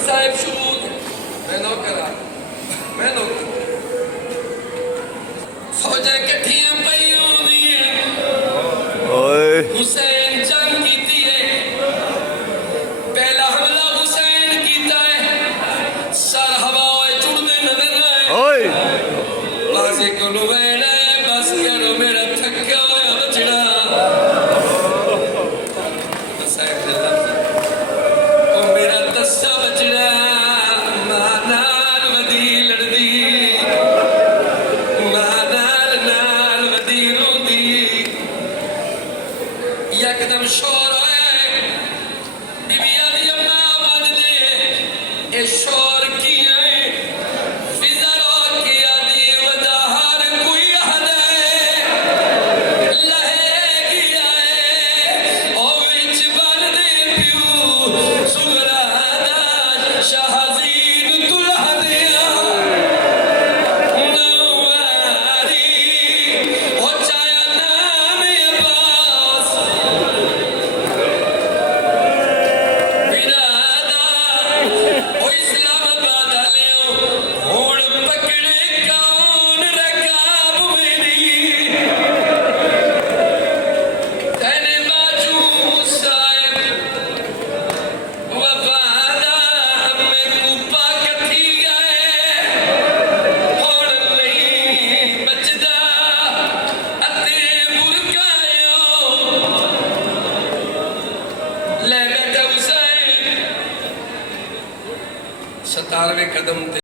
साहब शुरू मैं नौकरा मैं नौकर फौजा कठियां पईयां होंदियां हुसैन जंग कीती है पहला हमला हुसैन कीता है सर हवाए चुड़दे नजर आए बाजे कोलो वेला बस करो मेरा थक्का होया बचड़ा साहब दिल ओ मेरा दस्सा बचड़ा एकदम शोर है बीबिया दी अम्मा आवाज दे ए शोर की है फिजा की आदि वदाहर कोई हद है लहेगी आए ओ विच बन दे पियो सुगरादा शाहजीब दुल्हा दिया नवारी ओ चाया नाम अब्बास सतारवें कदम